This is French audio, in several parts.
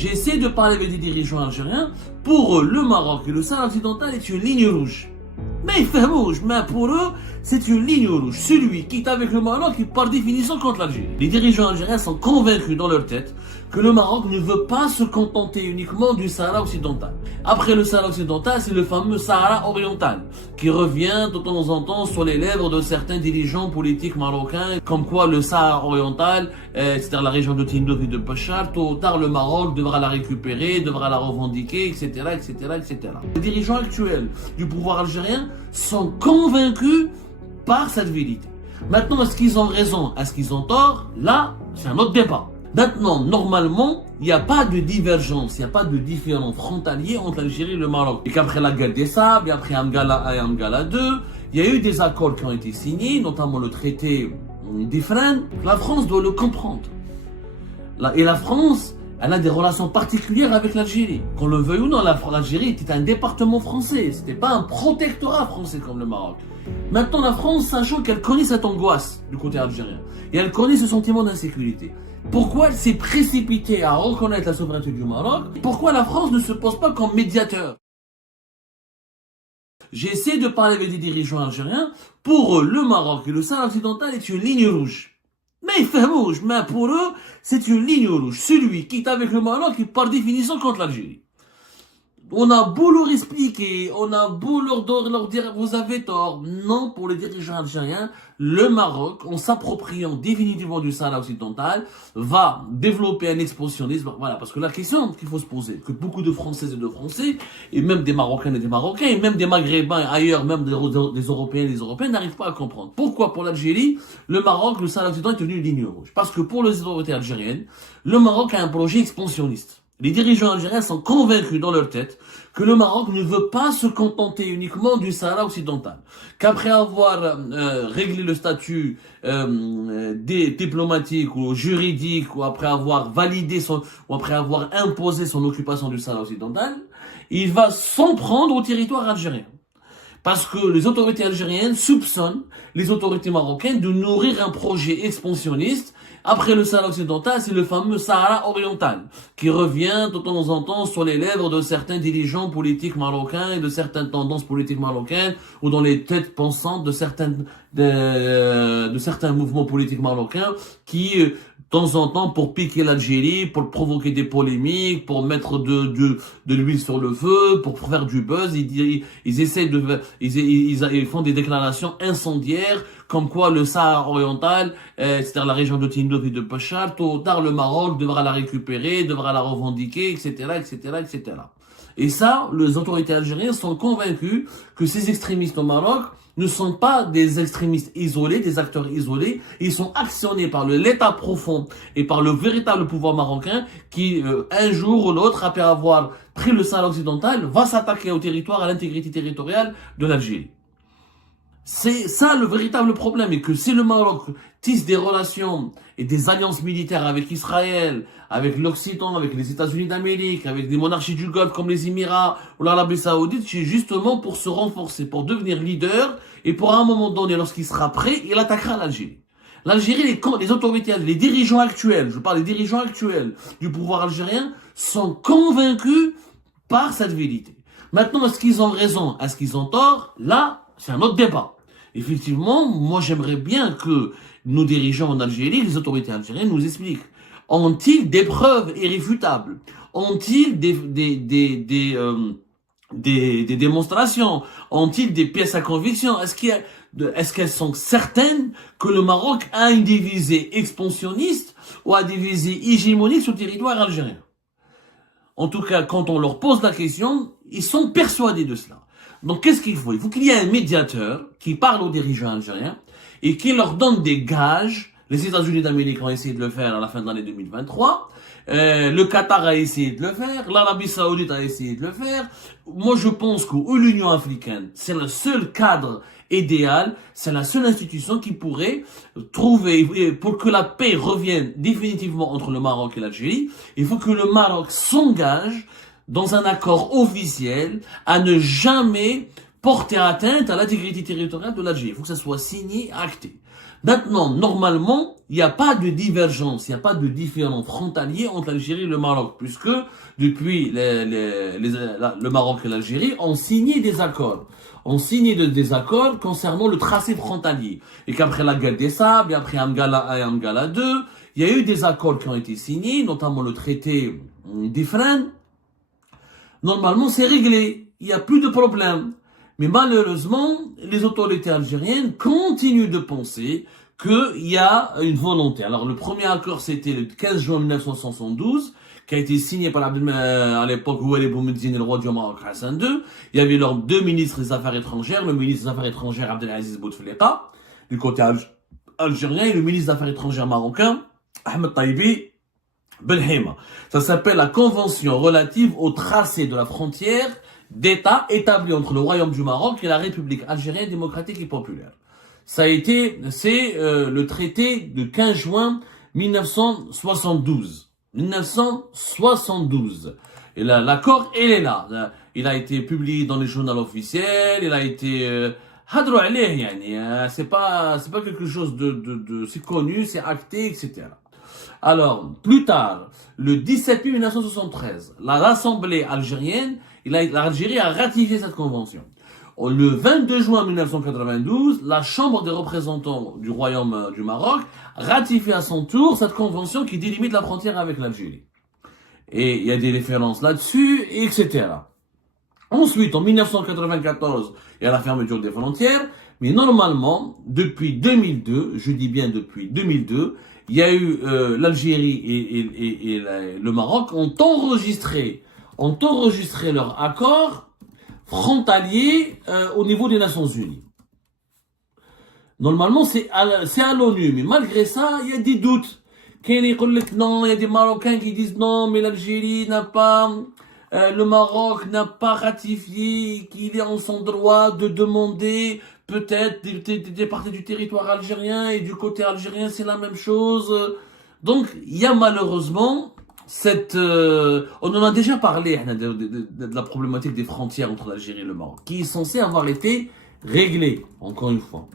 J'essaie de parler avec des dirigeants algériens. Pour eux, le Maroc et le Sahara occidental est une ligne rouge. Mais rouge, mais pour eux, c'est une ligne rouge. Celui qui est avec le Maroc est par définition contre l'Algérie. Les dirigeants algériens sont convaincus dans leur tête que le Maroc ne veut pas se contenter uniquement du Sahara occidental. Après le Sahara occidental, c'est le fameux Sahara oriental qui revient de temps en temps sur les lèvres de certains dirigeants politiques marocains, comme quoi le Sahara oriental, c'est-à-dire la région de Tindouf et de Pachar, tôt ou tard le Maroc devra la récupérer, devra la revendiquer, etc., etc., etc. Les dirigeants actuels du pouvoir algérien sont convaincus par cette vérité. Maintenant, est-ce qu'ils ont raison, est-ce qu'ils ont tort? Là, c'est un autre débat. Maintenant, normalement, il n'y a pas de divergence, il n'y a pas de différence frontalier entre l'Algérie et le Maroc. Et qu'après la guerre des sables, et après Amgala 1 et Amgala 2, il y a eu des accords qui ont été signés, notamment le traité d'Ifrane. La France doit le comprendre. Et la France, elle a des relations particulières avec l'Algérie. Qu'on le veuille ou non, l'Algérie était un département français. C'était pas un protectorat français comme le Maroc. Maintenant, la France, sachant qu'elle connaît cette angoisse du côté algérien, et elle connaît ce sentiment d'insécurité, pourquoi elle s'est précipitée à reconnaître la souveraineté du Maroc? Pourquoi la France ne se pose pas comme médiateur? J'essaie de parler avec des dirigeants algériens. Pour eux, le Maroc et le Sahara occidental est une ligne rouge. Mais rouge, mais pour eux, c'est une ligne rouge. Celui qui est avec le Maroc est par définition contre l'Algérie. On a beau leur expliquer, on a beau leur dire vous avez tort. Non, pour les dirigeants algériens, le Maroc, en s'appropriant définitivement du Sahara occidental, va développer un expansionnisme. Voilà, parce que la question qu'il faut se poser, que beaucoup de Françaises et de Français, et même des Marocains et des Marocains, et même des Maghrébins ailleurs, même des Européens et des Européens, n'arrivent pas à comprendre. Pourquoi pour l'Algérie, le Maroc, le Sahara occidental est devenu une ligne rouge? Parce que pour les autorités algériennes, le Maroc a un projet expansionniste. Les dirigeants algériens sont convaincus dans leur tête que le Maroc ne veut pas se contenter uniquement du Sahara occidental. Qu'après avoir réglé le statut diplomatique ou juridique, ou après avoir validé ou après avoir imposé son occupation du Sahara occidental, il va s'en prendre au territoire algérien. Parce que les autorités algériennes soupçonnent les autorités marocaines de nourrir un projet expansionniste. Après le Sahara occidental, c'est le fameux Sahara oriental, qui revient de temps en temps sur les lèvres de certains dirigeants politiques marocains et de certaines tendances politiques marocaines, ou dans les têtes pensantes de certains mouvements politiques marocains qui, de temps en temps, pour piquer l'Algérie, pour provoquer des polémiques, pour mettre de l'huile sur le feu, pour faire du buzz, ils font des déclarations incendiaires, comme quoi le Sahara oriental, c'est-à-dire la région de Tindouf et de Pachar, tôt ou tard le Maroc devra la récupérer, devra la revendiquer, etc., etc., etc. Et ça, les autorités algériennes sont convaincus que ces extrémistes au Maroc ne sont pas des extrémistes isolés, des acteurs isolés. Ils sont actionnés par l'État profond et par le véritable pouvoir marocain qui, un jour ou l'autre, après avoir pris le Sahara occidental, va s'attaquer au territoire, à l'intégrité territoriale de l'Algérie. C'est ça le véritable problème, et que si le Maroc tisse des relations et des alliances militaires avec Israël, avec l'Occident, avec les États-Unis d'Amérique, avec des monarchies du Golfe comme les Émirats ou l'Arabie Saoudite, c'est justement pour se renforcer, pour devenir leader, et pour à un moment donné, lorsqu'il sera prêt, il attaquera l'Algérie. L'Algérie, les autorités, les dirigeants actuels, je parle des dirigeants actuels du pouvoir algérien, sont convaincus par cette vérité. Maintenant, est-ce qu'ils ont raison, est-ce qu'ils ont tort? Là, c'est un autre débat. Effectivement, moi j'aimerais bien que nos dirigeants en Algérie, les autorités algériennes, nous expliquent. Ont-ils des preuves irréfutables? Ont-ils des démonstrations? Ont-ils des pièces à conviction? Est-ce qu'elles sont certaines que le Maroc a une visée expansionniste ou a des visées hégémoniques sur le territoire algérien? En tout cas, quand on leur pose la question, ils sont persuadés de cela. Donc, qu'est-ce qu'il faut? Il faut qu'il y ait un médiateur qui parle aux dirigeants algériens et qui leur donne des gages. Les États-Unis d'Amérique ont essayé de le faire à la fin de l'année 2023. Le Qatar a essayé de le faire. L'Arabie Saoudite a essayé de le faire. Moi, je pense que l'Union africaine, c'est le seul cadre idéal, c'est la seule institution qui pourrait trouver, pour que la paix revienne définitivement entre le Maroc et l'Algérie, il faut que le Maroc s'engage dans un accord officiel à ne jamais porter atteinte à l'intégrité territoriale de l'Algérie. Il faut que ça soit signé, acté. Maintenant, normalement, il n'y a pas de divergence, il n'y a pas de différent frontalier entre l'Algérie et le Maroc, puisque depuis le Maroc et l'Algérie ont signé des accords. Ont signé des accords concernant le tracé frontalier. Et qu'après la guerre des Sables, et après Amgala 1 et Amgala 2, il y a eu des accords qui ont été signés, notamment le traité d'Ifrane. Normalement, c'est réglé. Il n'y a plus de problème. Mais malheureusement, les autorités algériennes continuent de penser qu'il y a une volonté. Alors, le premier accord, c'était le 15 juin 1972, qui a été signé par à l'époque Ouali Boumediene et le roi du Maroc Hassan II. Il y avait leurs deux ministres des Affaires étrangères, le ministre des Affaires étrangères Abdelaziz Bouteflika, du côté algérien, et le ministre des Affaires étrangères marocain, Ahmed Taibi Belhima. Ça s'appelle la Convention relative au tracé de la frontière d'État établi entre le Royaume du Maroc et la République algérienne démocratique et populaire. C'est le traité de 15 juin 1972. 1972. Et l'accord, il est là. Il a été publié dans les journaux officiels, il a été c'est pas quelque chose c'est connu, c'est acté, etc. Alors, plus tard, le 17 mai 1973, l'Assemblée algérienne, l'Algérie a ratifié cette convention. Le 22 juin 1992, la Chambre des représentants du Royaume du Maroc ratifie à son tour cette convention qui délimite la frontière avec l'Algérie. Et il y a des références là-dessus, etc. Ensuite, en 1994, il y a la fermeture des frontières, mais normalement, depuis 2002, je dis bien depuis 2002, il y a eu l'Algérie et le Maroc ont enregistré leur accord frontalier au niveau des Nations Unies. Normalement, c'est à l'ONU, mais malgré ça, il y a des doutes. Non, il y a des Marocains qui disent non, mais l'Algérie n'a pas, le Maroc n'a pas ratifié, qu'il est en son droit de demander peut-être des parties du territoire algérien, et du côté algérien, c'est la même chose. Donc, il y a malheureusement on en a déjà parlé de la problématique des frontières entre l'Algérie et le Maroc, qui est censée avoir été réglée, encore une fois.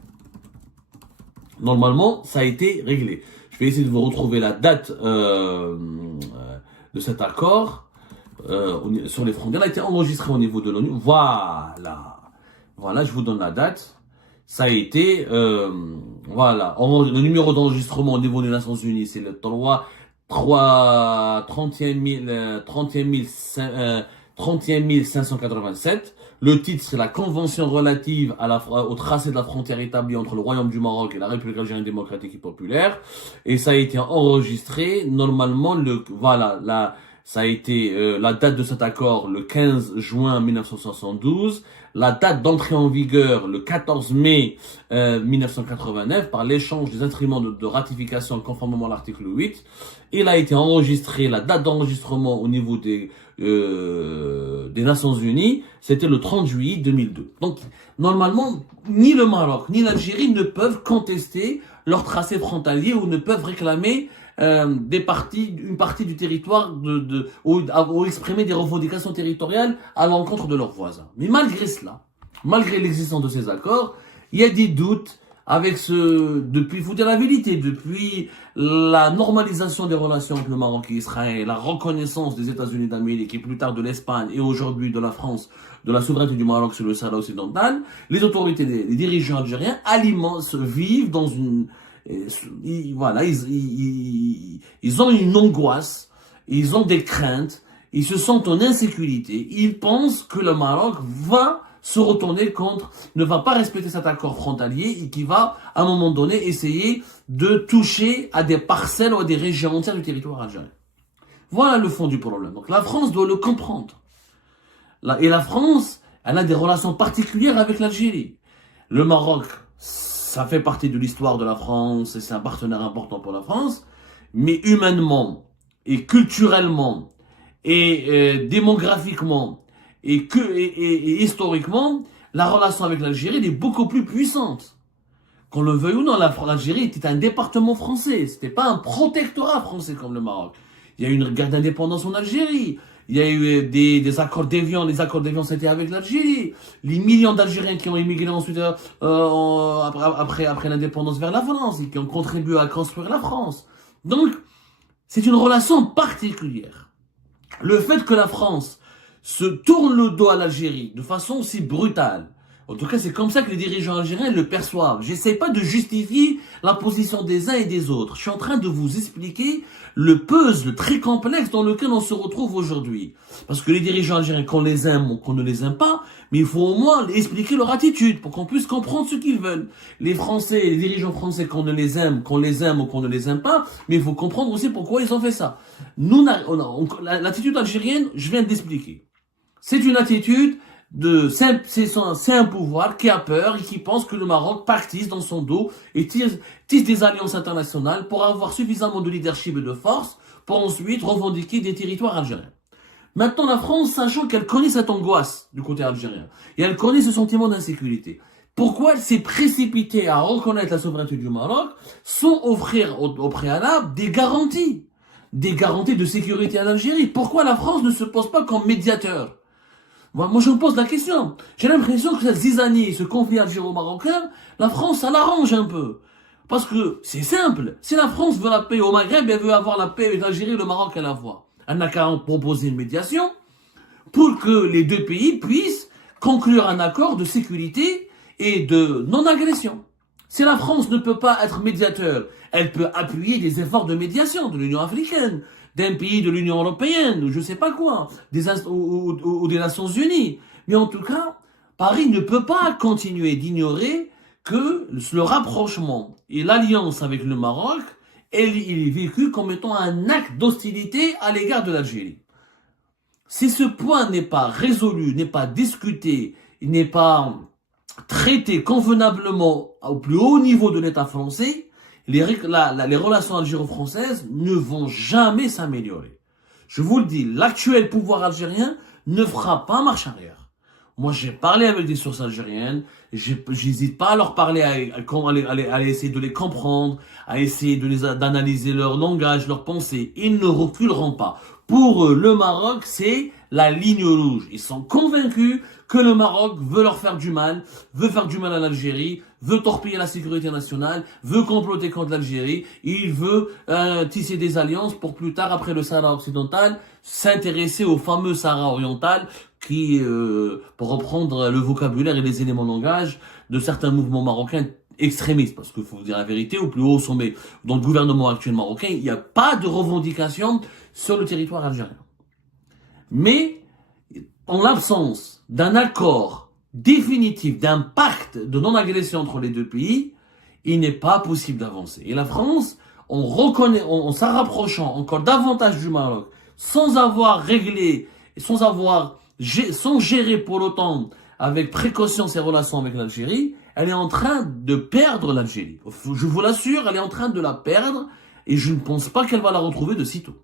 Normalement, ça a été réglé. Je vais essayer de vous retrouver la date de cet accord sur les frontières. Elle a été enregistrée au niveau de l'ONU. Voilà, je vous donne la date. Ça a été, le numéro d'enregistrement au niveau des Nations Unies, c'est le 31587. Le titre, c'est la Convention relative au tracé de la frontière établie entre le Royaume du Maroc et la République algérienne démocratique et populaire. Et ça a été enregistré, normalement, ça a été la date de cet accord, le 15 juin 1972. La date d'entrée en vigueur, le 14 mai 1989, par l'échange des instruments de ratification conformément à l'article 8. Il a été enregistré, la date d'enregistrement au niveau des Nations Unies, c'était le 30 juillet 2002. Donc, normalement, ni le Maroc, ni l'Algérie ne peuvent contester leur tracé frontalier ou ne peuvent réclamer une partie du territoire ou exprimer des revendications territoriales à l'encontre de leurs voisins. Mais malgré cela, malgré l'existence de ces accords, il y a des doutes avec il faut dire la vérité, depuis la normalisation des relations entre le Maroc et Israël, la reconnaissance des États-Unis d'Amérique et plus tard de l'Espagne et aujourd'hui de la France, de la souveraineté du Maroc sur le Sahara occidental, les autorités, les dirigeants algériens vivent dans une, ils ont une angoisse, ils ont des craintes, ils se sentent en insécurité, ils pensent que le Maroc va se retourner ne va pas respecter cet accord frontalier et qui va, à un moment donné, essayer de toucher à des parcelles ou à des régions entières du territoire algérien. Voilà le fond du problème. Donc la France doit le comprendre. Et la France, elle a des relations particulières avec l'Algérie. Le Maroc, ça fait partie de l'histoire de la France et c'est un partenaire important pour la France, mais humainement et culturellement et démographiquement et historiquement, la relation avec l'Algérie est beaucoup plus puissante. Qu'on le veuille ou non, l'Algérie était un département français, c'était pas un protectorat français comme le Maroc. Il y a eu une guerre d'indépendance en Algérie, Il y a eu des accords d'Évian. Les accords d'Évian, c'était avec l'Algérie. Les millions d'Algériens qui ont immigré ensuite après l'indépendance vers la France et qui ont contribué à construire la France. Donc, c'est une relation particulière. Le fait que la France se tourne le dos à l'Algérie de façon aussi brutale, en tout cas c'est comme ça que les dirigeants algériens le perçoivent. J'essaie pas de justifier la position des uns et des autres. Je suis en train de vous expliquer le puzzle très complexe dans lequel on se retrouve aujourd'hui. Parce que les dirigeants algériens, qu'on les aime ou qu'on ne les aime pas, mais il faut au moins expliquer leur attitude pour qu'on puisse comprendre ce qu'ils veulent. Les Français, les dirigeants français, qu'on les aime ou qu'on ne les aime pas, mais il faut comprendre aussi pourquoi ils ont fait ça. Nous, l'attitude algérienne, je viens d'expliquer. C'est une attitude c'est un pouvoir qui a peur et qui pense que le Maroc partisse dans son dos et tisse des alliances internationales pour avoir suffisamment de leadership et de force pour ensuite revendiquer des territoires algériens. Maintenant, la France, sachant qu'elle connaît cette angoisse du côté algérien et elle connaît ce sentiment d'insécurité, pourquoi elle s'est précipitée à reconnaître la souveraineté du Maroc sans offrir au préalable des garanties de sécurité à l'Algérie? Pourquoi la France ne se pose pas comme médiateur? Moi, je me pose la question. J'ai l'impression que cette zizanie, ce conflit algéro-marocain, la France, ça l'arrange un peu. Parce que c'est simple. Si la France veut la paix au Maghreb, elle veut avoir la paix avec l'Algérie, le Maroc, elle la voit. Elle n'a qu'à proposer une médiation pour que les deux pays puissent conclure un accord de sécurité et de non-agression. Si la France ne peut pas être médiateur, elle peut appuyer des efforts de médiation de l'Union africaine, d'un pays de l'Union européenne, ou je sais pas quoi, ou des Nations Unies. Mais en tout cas, Paris ne peut pas continuer d'ignorer que le rapprochement et l'alliance avec le Maroc, il est vécu comme étant un acte d'hostilité à l'égard de l'Algérie. Si ce point n'est pas résolu, n'est pas discuté, n'est pas traité convenablement au plus haut niveau de l'État français, les relations algéro-françaises ne vont jamais s'améliorer. Je vous le dis, l'actuel pouvoir algérien ne fera pas marche arrière. Moi, j'ai parlé avec des sources algériennes, j'hésite pas à leur parler, à essayer de les comprendre, à essayer d'analyser leur langage, leurs pensées. Ils ne reculeront pas. Pour eux, le Maroc, c'est la ligne rouge. Ils sont convaincus que le Maroc veut leur faire du mal, veut faire du mal à l'Algérie, veut torpiller la sécurité nationale, veut comploter contre l'Algérie, il veut tisser des alliances pour plus tard, après le Sahara occidental, s'intéresser au fameux Sahara oriental qui, pour reprendre le vocabulaire et les éléments de langage de certains mouvements marocains extrémistes, parce qu'il faut dire la vérité, au plus haut sommet, dans le gouvernement actuel marocain, il n'y a pas de revendication sur le territoire algérien. Mais, en l'absence d'un accord définitif, d'un pacte de non-agression entre les deux pays, il n'est pas possible d'avancer. Et la France, en s'en rapprochant encore davantage du Maroc, sans avoir réglé, sans gérer pour l'OTAN avec précaution ses relations avec l'Algérie, elle est en train de perdre l'Algérie. Je vous l'assure, elle est en train de la perdre et je ne pense pas qu'elle va la retrouver de sitôt.